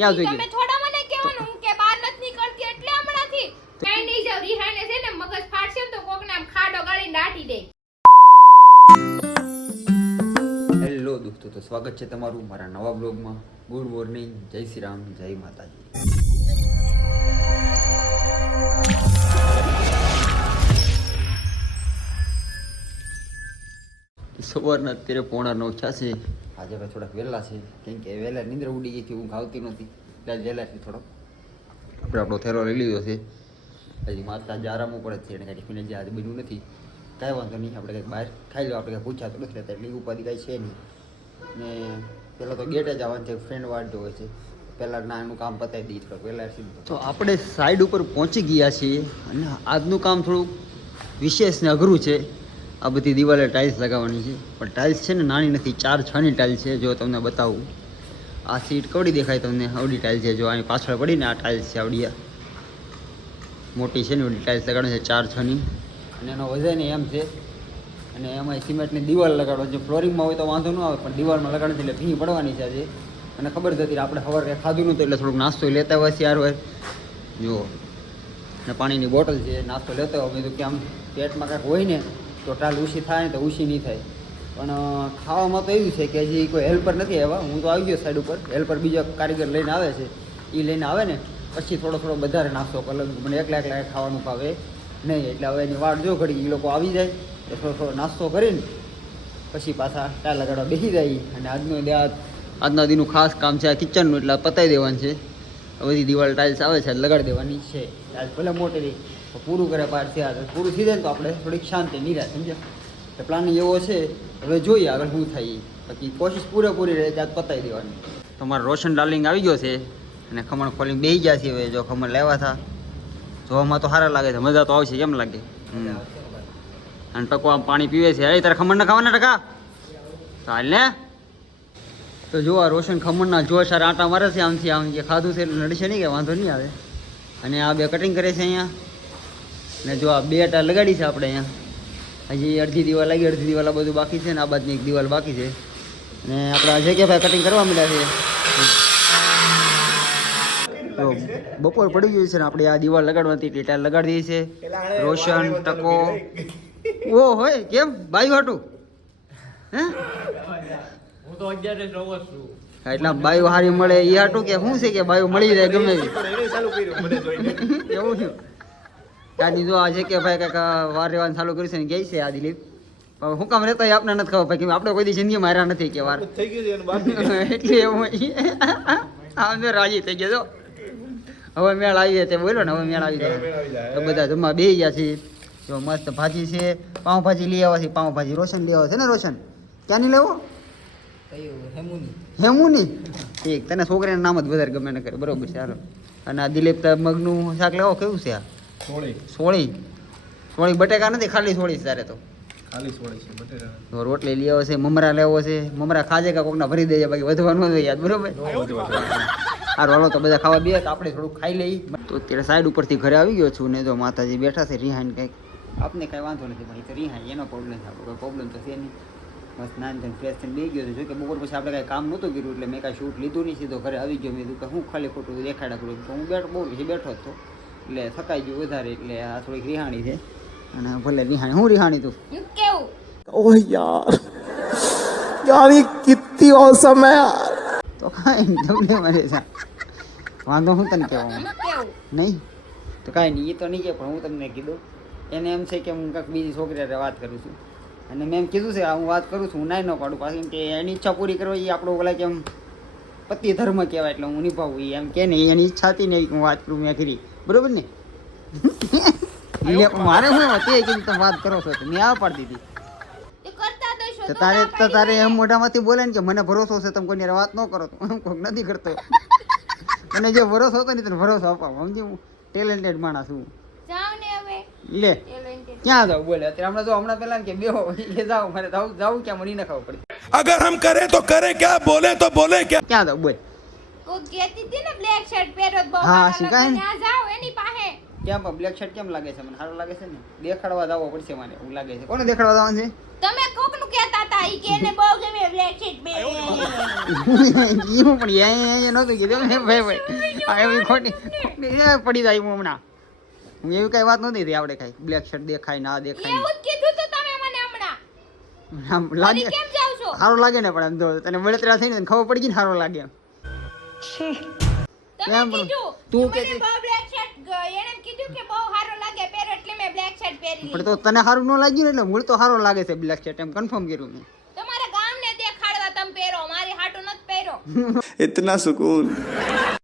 ક્યાં જોઈ તમે થોડા મને કહેવાનું હું કે બહાર નથી નીકળતી એટલે હમણાંથી કઈ નહીં જાવ રિહાને છે ને મગજ ફાટશે ને તો કોક નામ ખાડો ગાળીને દાટી દે. હેલો દોસ્તો, તો સ્વાગત છે તમારું મારા નવા બ્લોગમાં. ગુડ મોર્નિંગ, જય શ્રી રામ, જય માતાજી. સવારના અત્યારે 8:45 થશે. આજે ભાઈ થોડાક વહેલા છે કેમ કે વહેલા નિંદ્ર ઉડી ગઈ હતી, ઊંઘ આવતી નહોતી એટલે વહેલાથી થોડોક આપણે આપણો થેલો લઈ લીધો છે. હજી માતા જ આરામ પડે છે એને કાંઈ ટિફિન જે આજે બન્યું નથી. કાંઈ વાંધો નહીં, આપણે કંઈક બહાર ખાઈ લો. આપણે કંઈ પૂછાતું નથી રહેતા એટલે ઉપાધિ કાંઈ છે નહીં. ને પહેલાં તો ગેટે જ આવવાનું છે, ફ્રેન્ડ વાટ જોવે છે. પહેલાં ના એનું કામ પતાવી દઈએ થોડુંક વહેલા સીધું. તો આપણે સાઈડ ઉપર પહોંચી ગયા છીએ અને આજનું કામ થોડુંક વિશેષ ને અઘરું છે. આ બધી દિવાલે ટાઇલ્સ લગાવવાની છે, પણ ટાઇલ્સ છે ને નાની નથી, 4-6ની ટાઇલ્સ છે. જો તમને બતાવું, આ સીટ કવડી દેખાય તમને, આવડી ટાઇલ્સ છે. જો આની પાછળ પડીને આ ટાઇલ્સ છે, આવડી મોટી છે ને આવડી ટાઇલ્સ લગાડવાની છે 4-6ની. અને એનો વજન એમ છે. અને એમાં સિમેન્ટની દિવાલ લગાડવાની છે. ફ્લોરિંગમાં હોય તો વાંધો ન આવે, પણ દિવાલમાં લગાડવાની એટલે ભી પડવાની છે આજે. અને ખબર જ હતી આપણે સવારે કંઈ ખાધું નહોતું એટલે થોડુંક નાસ્તો લેતા હોય છે યાર. હોય જુઓ, અને પાણીની બોટલ છે, નાસ્તો લેતા હોય. મેં તો કે આમ પેટમાં કાંઈક હોય ને તો ટાલ ઉછી થાય ને તો ઉછી નહીં થાય. પણ ખાવામાં તો એવું છે કે હજી કોઈ હેલ્પર નથી આવ્યા. હું તો આવી ગયો સાઈડ ઉપર, હેલ્પર બીજા કારીગર લઈને આવે છે. એ લઈને આવે ને પછી થોડો વધારે નાસ્તો અલગ મને એકલા ખાવાનું ભાવે નહીં. એટલે હવે એની વાટ જો ઘડી એ લોકો આવી જાય તો થોડો નાસ્તો કરીને પછી પાછા ટાલ લગાડવા બેસી જાય. અને આજના દીનું ખાસ કામ છે આ કિચનનું, એટલે પતાવી દેવાનું છે. બધી દિવાલ ટાઇલ્સ આવે છે લગાડી દેવાની છે. ટાઇલ્સ ભલે મોટી પૂરું કરે પાર થયા તો પૂરું થઈ જાય ને તો આપણે થોડીક શાંતિ નિરાશ સમજ્યા. એટલે પ્લાનિંગ એવો છે, હવે જોઈએ આગળ શું થાય. બાકી કોશિશ પૂરેપૂરી રહે ત્યાં પતાવી દેવાની. તમારો રોશન ડાર્લિંગ આવી ગયો છે અને ખમણ ખોલીને બેસી ગયા છે. હવે જો ખમણ લેવા હતા, જોવામાં તો સારા લાગે છે, મજા તો આવશે કેમ લાગે. અને ટકો આમ પાણી પીવે છે. અરે તારે ખમણ ના ખાવાના ટકા ચાલ ને. તો જો આ રોશન ખમણના જો સારા આટા મારે છે આમથી આમ, જે ખાધું છે એટલે નડશે નહીં, કે વાંધો નહીં આવે. અને આ બે કટિંગ કરે છે અહીંયા. ને જો આ 2 ટાર લગાડી છે આપણે અહીંયા. હજી અડધી દિવાલ લાગી, અડધી દિવાલ આ બધું બાકી છે ને આ બાજુની એક દિવાલ બાકી છે. અને આપણે આજે કે ભાઈ કટિંગ કરવા માંડ્યા છે. તો બપોર પડી ગયું છે ને આપણે આ દિવાલ લગાડવાની હતી, ટાર લગાડી દઈએ છે. રોશન ટકો ઓ હોય કેમ બાયું હાટું હે તો 11 રવો છું એટલા બાયું હારી મળે એ હાટું કે શું છે કે બાયું મળી જાય ગમે એવું છે. ત્યાંની જો આ છે કે ભાઈ કાંઈક વાર રહેવાનું ચાલુ કર્યું છે ને ગઈ છે આ દિલીપ. હવે હું કામ રહેતા આપને નથી ખબર ભાઈ, આપણે કોઈ દી જિંદગીમાં હાર્યા નથી કે વાર એટલે એવું અમે રાજી થઈ ગયા. હવે મેળ આવી તે બોલો ને, હવે મેળ આવી જાય તો બધા જમવા બેસી ગયા છે. જો મસ્ત ભાજી છે, પાઉંભાજી લઈ આવ્યા છે. પાઉંભાજી રોશન લઈ આવ્યા છે ને. રોશન ક્યાંની લેવો? હેમુની ઠીક, તને છોકરીના નામ જ વધારે ગમે ને કરે, બરોબર છે હાલો. અને આ દિલીપ તો મગનું શાક લેવો. કેવું છે આ? સોળી બટેકા નથી, ખાલી સોળી તારે તો ખાલી સોળી છે બટેટા. તો રોટલી લઈ આવ્યો છે, મમરા લેવો છે. મમરા ખાજે કા કોકના ભરી દેજે, બાકી વધવા ન જોઈએ યાદ, બરોબર. હારું હાલો તો બધા ખાવા બે, આપણે થોડુંક ખાઈ લઈએ. તો અત્યારે સાઈડ ઉપરથી ઘરે આવી ગયો છું ને જો માતાજી બેઠા છે. રિહાન કંઈક આપને કાંઈ વાંધો નથી ભાઈ, તો રિહાન એનો પ્રોબ્લેમ છે, આપણો કોઈ પ્રોબ્લેમ તો છે નહીં. મસ્ત નાન થઈને ફ્રેશ થઈને બેસી ગયો છે. જોકે બપોર પછી આપણે કાંઈ કામ નહોતું કર્યું એટલે મેં કાંઈ શૂટ લીધું નહીં, સીધો ઘરે આવી ગયો. મેં કીધું કે હું ખાલી ખોટું દેખાડ્યા કરું. તો હું બેઠો હતો એટલે થકાઈ ગયું વધારે, એટલે આ થોડીક રિહાણી છે. અને ભલે રિહાણી, હું રિહાણી તું કેવું ओह यार ये कितनी औसम है यार. તો કાંઈ નહીં, તમને મારે છે વાંધો હું તને કહેવાનું કેવું નહીં તો કાંઈ નહીં, એ તો નહીં કે, પણ હું તમને કીધું એને એમ છે કે હું કાંઈક બીજી છોકરી સાથે વાત કરું છું. અને મેં એમ કીધું છે હું વાત કરું છું, હું નાઈ ન પાડું પાછું, કે એની ઈચ્છા પૂરી કરવા એ આપણો ઓલા કે એમ પતિ ધર્મ કહેવાય, એટલે હું નિભાવું. એમ કે નહીં, એની ઈચ્છા હતી ને હું વાત કરું, મેં કરી, બરોબર ને. મારે શું તે કીધું તમે વાત કરો છો તો મેં આ પાડી દીધી. તો તારે એમ મોઢામાંથી બોલે ને કે મને ભરોસો છે, તમે કોઈની વાત ન કરો તો એમ કોઈક નથી કરતો. અને જે ભરોસો હતો ને તને ભરોસો અપાવો, સમજી. હું ટેલેન્ટેડ માણસ છું. જાવ ને હવે લે ટેલેન્ટેડ ક્યાં જાવ બોલે અત્યારે હમણાં પેલા કે બેહો એ જાવ, મારે જાવું ક્યાં મને ન ખબર પડી. अगर हम करें तो करें क्या, बोले तो बोले क्या. ક્યાં જાવ બોલ. કો કહેતી હતી ને બ્લેક શર્ટ પહેરો તો બહુ હા, સારા શીખાય ને. લાગે. ત્યાં જાવ એની પાસે કેમ પણ બ્લેક શર્ટ કેમ લાગે છે મને સારું લાગે છે ને દેખાડવા જવો પડશે મને એવું લાગે છે કોને દેખાડવા જવાનું છે તમે કોકનું કહેતા હતા ઈ કે એને બહુ ગમે બ્લેક શર્ટ બે ઈ હું પણ એ નહોતું કીધું હે ભાઈ આ એવી ખોટી પડી જાય હું હમણાં હું એવી કઈ વાત નહોતી આપણે કઈ બ્લેક શર્ટ દેખાય ના દેખાય એવું જ કીધું તો તમે મને હમણાં આમ લાગે કેમ જાવ છો સારું લાગે ને પણ એમ તો તને બળતરા થઈને ખબર પડી ગઈ ને સારું લાગે એમ તમે કેમ પણ? કીધું તું મને કહેતી- બહુ બ્લેક શર્ટ એને કીધું કે બહુ સારો લાગે પહેરો એટલે મેં બ્લેક શર્ટ પહેરી પણ લીધું તો તને સારું ન લાગ્યું ને એટલે મૂળ તો સારું લાગે છે બ્લેક શર્ટ એમ કન્ફર્મ કર્યું મેં તમારા ગામને દેખાડવા તમે પહેરો મારી હાટુ નથી પહેરો इतना सुकून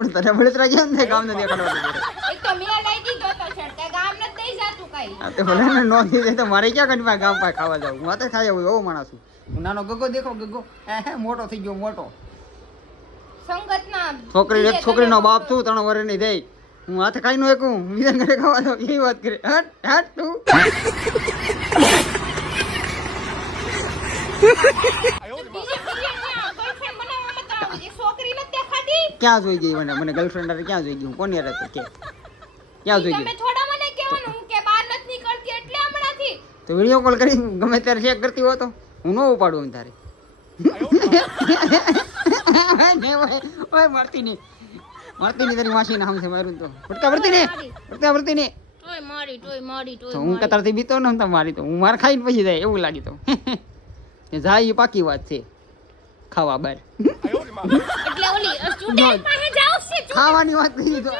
પણ તને બળતરા કેમ થાય ગામને દેખાડવા તો ત્યારે? એક તો મેં લઈ દીધો તો શર્ટ તે ગામ નથી દઈ જાતું કઈ આ તો ભલે ને નો થઈ જાય તો મારે ક્યાં કંઈ ગામ પાસે ખાવા જાવ હું તો ખાઈ આવું એવો માણસ છું હું નાનો ગગો દેખો ગગો મોટો થઈ ગયો મોટો સંગતના છોકરી એક છોકરીનો બાપ છું 3 વર્ષની થઈ હું હાથે ખાઈ નો એકું બીજા ઘરે ખાવા જાવ એ વાત કરે હટ હટ તું ગર્લફ્રેન્ડ બનાવવા મત આવો જે છોકરી નથી દેખાતી ક્યાં જોઈ ગઈ મને ગર્લફ્રેન્ડ હારે ક્યાં જોઈ ગઈ હું કોની હારે હતો કે ક્યાં જોઈ તમે ગઈ થોડા મને કહેવાનું હું કે બહાર નથી નીકળતી એટલે હમણાંથી તો વિડીયો કોલ કરી ગમે ત્યારે ચેક કરતી હો તો હું ન ઉપાડું એમ તારે ઓય મારતી નહીં તારી માસી નામ છે મારું તો ફટકા ભરતી ને તોય મારી તો હું કતારથી બીતો ને તો મારી તો હું માર ખાઈને પછી જાય એવું લાગી તો એ જાય એ પાકી વાત છે ખાવા બહાર એટલે ઓલી સ્ટુડન્ટ પાસે જાવ છે ખાવાની વાત કરી તો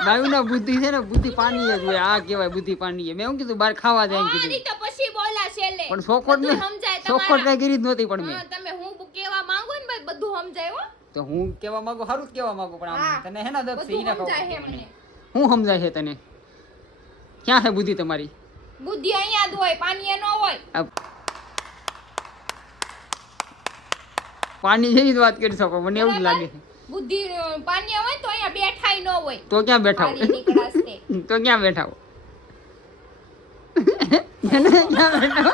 બાયુના બુદ્ધિ છે ને બુદ્ધિ પાણી જ હોય આ કહેવાય બુદ્ધિ પાણી મેં હું કીધું બહાર ખાવા જાય એમ કીધું મારી તો પછી બોલા છેલ્લે પણ સોખોટ ને બધું સમજાય સોખોટ તમારા. કઈ કરી જ નહોતી પણ મેં હા, તમે હું કેવા માંગુ ને ભાઈ બધું સમજાય હો તો હું કેવા માંગુ સારું જ કેવા માંગુ પણ હા. આમ તને હે ને દબ છે ઈ ના બધું સમજાય ખબર હે મને હું સમજાય છે તને ક્યાં છે બુદ્ધિ તમારી બુદ્ધિ અહીંયા જ હોય પાણીએ ન હોય આ પાણી જેવી જ વાત કરી શકો મને એવું જ લાગે છે બુદ્ધિ પાણીએ હોય તો અહીંયા બેઠાય ન હોય તો ક્યાં બેઠા પાણી હો નીકળાશે તો ક્યાં બેઠા હો ક્યાં બેઠા હો?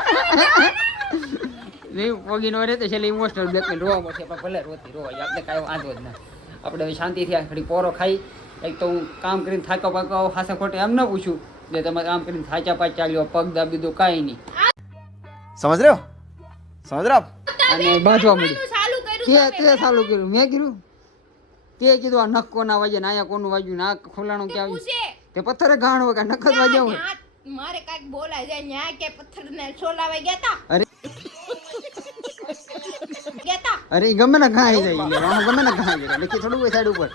નહીં પોગી નો રહે તો છેલ્લે ઇમોશનલ બ્લેકમેલ રોવા મળશે પણ ભલે રોતી રોવાય આપણે કાંઈ વાંધો જ ના આપણે હવે શાંતિથી આ ઘડી પોરો ખાઈ એક તો હું કામ કરીને થાક્યો પાક્યો ખાસા ખોટે એમ ન પૂછું જે તમે કામ કરીને થાચા પાચ ચાલ્યો પગ દાબી દો કાંઈ નહીં समझ रहे हो અને બાંધવા મળ્યું ચાલુ કર્યું તે તમે. તે ચાલુ કર્યું મેં કીધું તે કીધું આ નખ કોના વાગ્યા ને અહીંયા કોનું વાગ્યું ને આ ખોલાણું તે ક્યાં પૂછે આવ્યું તે પથ્થરે ઘાણ હોય કે નખ જ વાગ્યા હોય ન્યા મારે કાંઈક બોલાય જાય ન્યા કે પથ્થરને છોલાવા ગયા તા અરે ગયા તા અરે ઈ ગમે ને ઘા આવી જાય ઈ આમાં ગમે ને ઘા આવી જાય લખી થોડું હોય સાઈડ ઉપર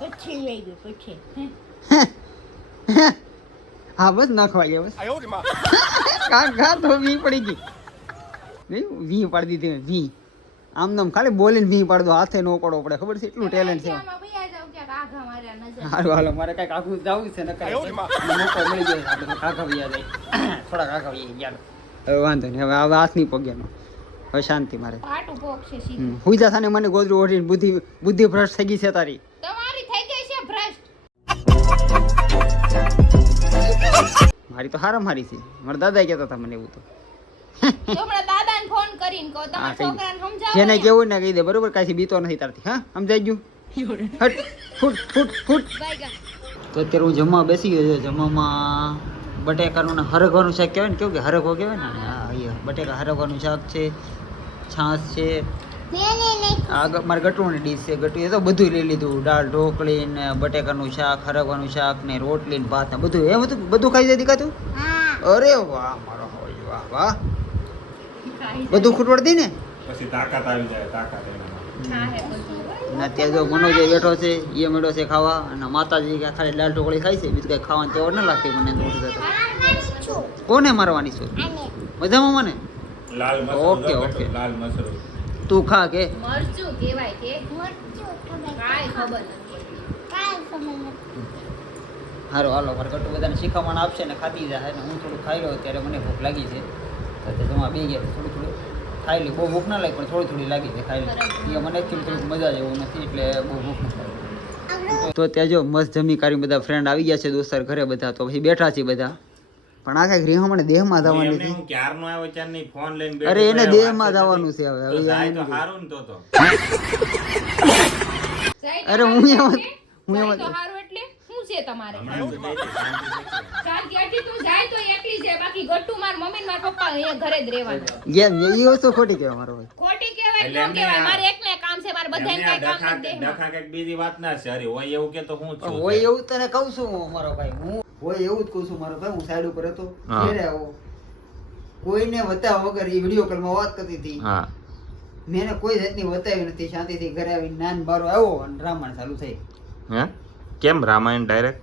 પછી લઈ ગયું પછી હા બસ નખ વાગ્યા બસ ઘા ઘા તો વી પડી ગઈ નહીં વી પાડી દીધી વી આમ નામ ખાલી બોલીને વી પાડ દો હાથે નો પડવો પડે ખબર છે એટલું ટેલેન્ટ છે આમાં ભૈયા જાવ ક્યાંક આઘા માર્યા નજર હારું હાલો મારે કાંઈક આખું જવું છે ને કાંઈ મોકો મળી ગયો આપણે તો કાકા વૈયા જાય થોડા કાકા વૈયા ગયા હવે વાંધો નહીં હવે હાથ નહીં પગ્યાનો હવે શાંતિ મારે પાટું પોક છે સીધું હુઈ જા થાને મને ગોદરું ઓઢીને બુદ્ધિ ભ્રષ્ટ થઈ ગઈ છે તારી તમારી થઈ ગઈ છે ભ્રષ્ટ મારી તો હારામ હારી છે મારા દાદા કહેતા હતા મને એવું તો તો હમણાં દાદાને ફોન કરીને કહો હા તમારા કહી છોકરાને સમજાવો જેને ને. કેવું ને કહી દે બરોબર કાંઈ બીતો નથી તારથી હા સમજાઈ ગયું હટ ફૂટ ફૂટ ફૂટ બાય તો અત્યારે હું જમવા બેસી ગયો છું જમવામાં બટેકાનું ને હરગવાનું શાક કહેવાય ને કેવું કે હરગવો કહેવાય ને હા અહીંયા બટેકા હરગવાનું શાક છે છાશ છે આ મારે ગટુની ડીશ છે ગટુ એ તો બધું લઈ લીધું દાળ ઢોકળી ને બટેકાનું શાક હરગવાનું શાક ને રોટલી ને ભાત ને બધું એ બધું ખાઈ જાય દીકા તું અરે વાહ મારો હોય વાહ વાહ બધું ખૂટવડતી ને પછી તાકાત આવી જાય તાકાત એનામાં. હા હે બધું અને અત્યારે જો મનોજ એ બેઠો છે એ મેળો છે ખાવા અને માતાજી કે ખાલી દાળ ઢોકળી ખાય છે બીજું કંઈ ખાવાની તેવડ ન લાગતી મને તો કોને મારવાની છે મજામાં મને લાલ ઓકે, મસરો ઓકે. લાલ મસરો તું ખા કે મરચું કહેવાય કે કાંઈ ખબર નથી હારો હાલો મારે ગટુ બધાને શીખવાણ આપશે ને ખાતી જાય ને હું થોડું ખાઈ રહ્યો ત્યારે મને ભૂખ લાગી છે તો જમા બે ગયા થોડું થોડું ખાઈ લી બહુ ભૂખ ના લાગી પણ થોડી થોડી લાગી છે ખાઈ લી મને એકચ્યુઅલી થોડીક મજા જેવું નથી એટલે બહુ ભૂખ નથી લાગી તો ત્યાં જો મસ્ત જમી કરી બધા ફ્રેન્ડ આવી ગયા છે દોસ્તાર ઘરે બધા તો પછી બેઠા છે બધા પણ આ કઈક રીહામણે દેહમાં જવાની એમને છે હું ક્યારનો આવ્યો ચારની ફોન લઈને અરે એને બેઠો દેહમાં વાત જવાનું નથી. છે હવે તો હવે જાય એને તો નથી. હારું ને તો જાય અરે તો હું હારું એમ જ- એટલે? હું જાય એમ જ- તો હારું એટલે શું છે તમારે હમણાં તો બેઠી શાંતિથી. શાંતિ હતી તું જાય તો એકલી જાય બાકી ગટ્ટુ માર મમ્મી ને માર પપ્પા અહીંયા ઘરે જ રહેવાનું એમ એ વસ્તુ ખોટી કહેવાય મારો ભાઈ. ખોટી કહેવાય એટલે ન એમને કહેવાય આ- મારે એકને કામ છે મારે બધાને એમને આ કાંઈ કામ ડખા- નથી દેહમાં. ડખા કંઈક બીજી વાત ના છે અરે હોય એવું કે તો હું છું હોય એવું તને કહું છું હું મારો ભાઈ, હું હોય એવું જ કહું છું મારો ભાઈ. હું સાઈડ ઉપર હતો હા. ઘેરે આવો, કોઈને વતાવ્યા વગર એ વિડીયો કોલમાં વાત કરતી હતી. હા મેં એને કોઈ જાતની વતાવી નથી. શાંતિથી ઘરે આવીને નાન બારો આવ્યો અને રામાયણ ચાલુ થઈ. હે કેમ રામાયણ ડાયરેક્ટ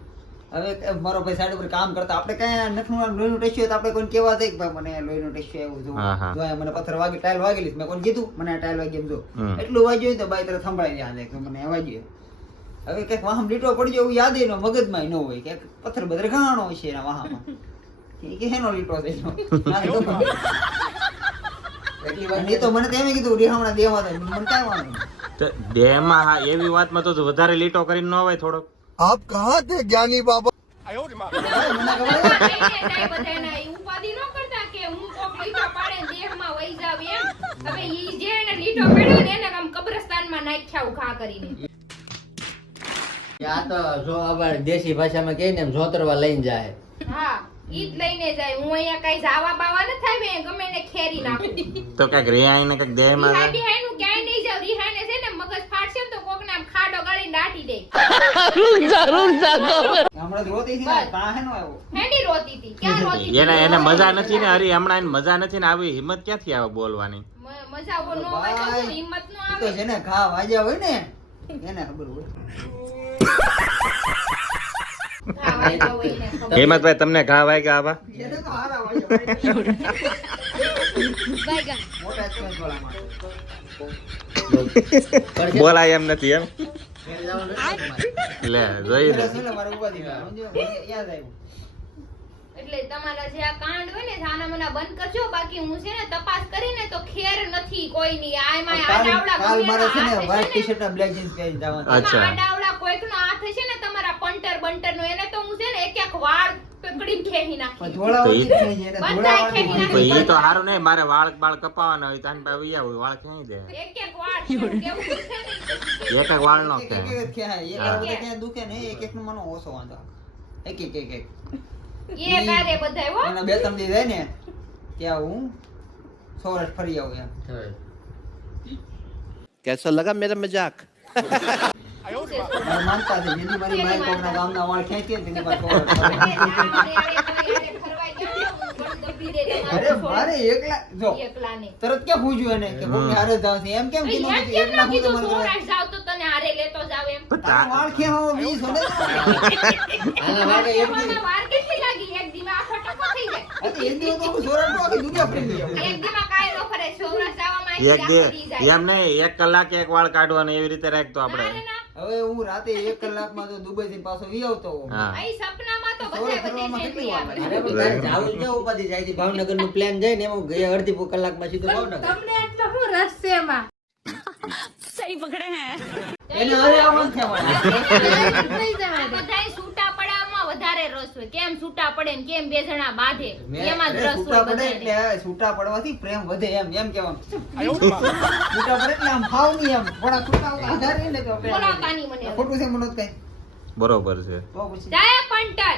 હવે મારો ભાઈ સાઈડ ઉપર કામ કરતા આપણે કઈ નખનું આમ લોહીનું ટેસ્યું હોય તો આપણે કોઈને કહેવા દે કે ભાઈ મને લોહીનું ટેસ્યું આવ્યું હા, હા. જો જો મને પથ્થર વાગી ટાઇલ વાગેલી છે. મેં કોઈને કીધું મને આ ટાઇલ વાગી એમ જો હમ. એટલું વાગ્યું હોય તો બાઈ તરફ સંભળાઈ જાય કે મને આ વાગ્યું. હવે કંઈક વાહમ લીટો પડી જાય એવું યાદ ન મગજમાં ન હોય કે પથ્થર બદરે ઘાણો હોય છે એના વાહમાં કે હેનો લીટો છે એનો. એટલી વાર નહીં તો મને તો એમ કીધું રિહામણા દેવા દે મને કાંઈ વાંધો નહીં. ડેમાં હા એવી વાતમાં તો વધારે લીટો કરીને ન હોય થોડોક आप कहाँ थे ज्ञानी बाबा મને ખબર છે. લઈને જાય બધાના. ઈ ઉપાધિ ન કરતા કે હું કોક લીટો પાડે ને દેહમાં વહી જાવ એમ. હવે ઈ જે એને લીટો પાડ્યો ને એને આમ કબ્રસ્તાનમાં નાખ્યા ઉઘા કરીને. આ તો જો આપણે દેશી ભાષામાં કહીએ ને એમ જોતરવા લઈને જાય. હા ઈ જ લઈને જાય. હું અહીંયા કઈ જાવા બાવા ન થાય મેં ગમે એને ખેરી નાખું. તો કઈક રિહાઈને કઈક દેહમાં રિહાઈ બિહાઈ નું ક્યાંય નહીં જાવ. રિહાઈને છે ને મગજ ફાટશે ને તો કોકને આમ ખાડો ગાળીને દાટી દે. હમણાં જ રોતી હતી ને, ત્યાં હેનો આવ્યો. હેની રોતી હતી? ક્યાં રોતી હતી? એને મજા નથી ને હરી હમણાં એને મજા નથી ને આવી હિંમત ક્યાંથી આવે બોલવાની મજા નો હોય તો શું હિંમત નો ઈ તો આવે. જેને ઘા વાગ્યા હોય ને એને ખબર હોય. હા, વાંધો હોય ને ખબર. હિંમતભાઈ તમને ઘા વાગ્યા આવા એને તો હારા વાગ્યા. મોટા expense વાળામાં. બોલાય એમ નથી એમ લે જોઈ પેલા લે છે ને મારે ઉપાધિ ના. સમજ્યો? મને યાદ આવ્યું. એટલે તમારા જે આ કાંડ હોય ને છાના મના બંધ કરજો. બાકી હું છે ને તપાસ કરીને તો ખેર નથી કોઈની. આમાં આ ડાવડા કાલ ગમે મારે એનો છે ને હાથ white હશે ને, t-shirt ને black jeans પહેરીને જવાનું. અચ્છા. આમાં આ ડાવડા કોઈકનો હાથ હશે ને તમારા પંટર બંટર નો એને તો હું છે ને એક એક વાળ પકડીને ખેંચી પણ નાખી. ધોળાવાળી જ થઈ જાય ને, બધાય ધોળાવાળી ખેંચી જ તો થઈ ઈ તો સારું નહીં મારે વાળ બાળ કપાવાના હોય તાન પાસે વૈયા હોય વાળ ક્યાંય દે એક એક વાળ કેવું કેવું છે ને. એક એક વાળ નો જાય. એક એક જ ક્યાં, એક હા. હાથે ક્યાં દુખે ને એક એકનું મને ઓછો વાંધો આવે. એક એક. એ કારે બધાય હો. એના બે ત્રણ દી જાય ને ત્યાં હું સૌરાષ્ટ્ર ફરી આવું એમ. कैसा लगा मेरा मजाक મારે માનતા છે જેની મારી માય કોકના ગામના વાળ ખેંચી ને તેની પાસે અને સૌરાષ્ટ્ર આ આડે ફરવા ગયા ને હું પણ દબી દે અરે મારે એકલા જો એકલાને. તરત ક્યાં પૂછ્યું એને કે કોકની હારે જ જાવ છે એમ કેમ કીધું એમ નથી? કેમ એકલા ન હું કીધું તમારે સૌરાષ્ટ્ર જાવ તો તને હારે લેતો જાવ એમ. તારા વાળ ખેંચવામાં 20 હોય ને. આના માટે એમ એમાં વાર કેટલી લાગી? એક દીમાં આખો ટકો થઈ જાય. આ તો એક દિવસ તો હું સૌરાષ્ટ્ર આખી દુનિયા ફરી ગયો. એક દીમાં કાંઈ ન ફરે. સૌરાષ્ટ્ર આવવામાં એક આખી દી દે જાય. એમ નહીં 1 કલાક એક વાળ કાઢવાનો એવી રીતે રાખતો આપણે ના, ના, ના. હવે હું રાતે 1 કલાકમાં તો દુબઈ થી પાછો વી આવતો હોઉં. હા અહીં સપનામાં તો સૌરાષ્ટ્ર બધે ફરવામાં બધે કેટલી વાર આવે. લાગે? અરે પણ તારે જાવું જ ન ઉપાધિ જાય ભાવનગર નું પ્લાન જાય ને એમાં ગયા અડધી કલાકમાં સીધું ભાવનગર. તમને એટલો શું રસ છે એમાં? એને હવે આવવાનું છે મારે. આ બધાય છૂટા પડાવવામાં વધારે રસ હોય. કેમ છૂટા પડે ને કેમ બે જણા બાંધે એમાં જ અરે રસ છૂટા હોય પડે બધાને. એટલે છૂટા પડવાથી પ્રેમ વધે એમ કહેવાનું. છૂટા પડે એટલે આમ ભાવ નહીં એમ થોડા છૂટા આધાર રહે ને તો પ્રેમ વધે. બોલાવતા નહીં મને હવે. ખોટું છે મનોજ કઈ બરોબર છે તો પછી જાય પંટર.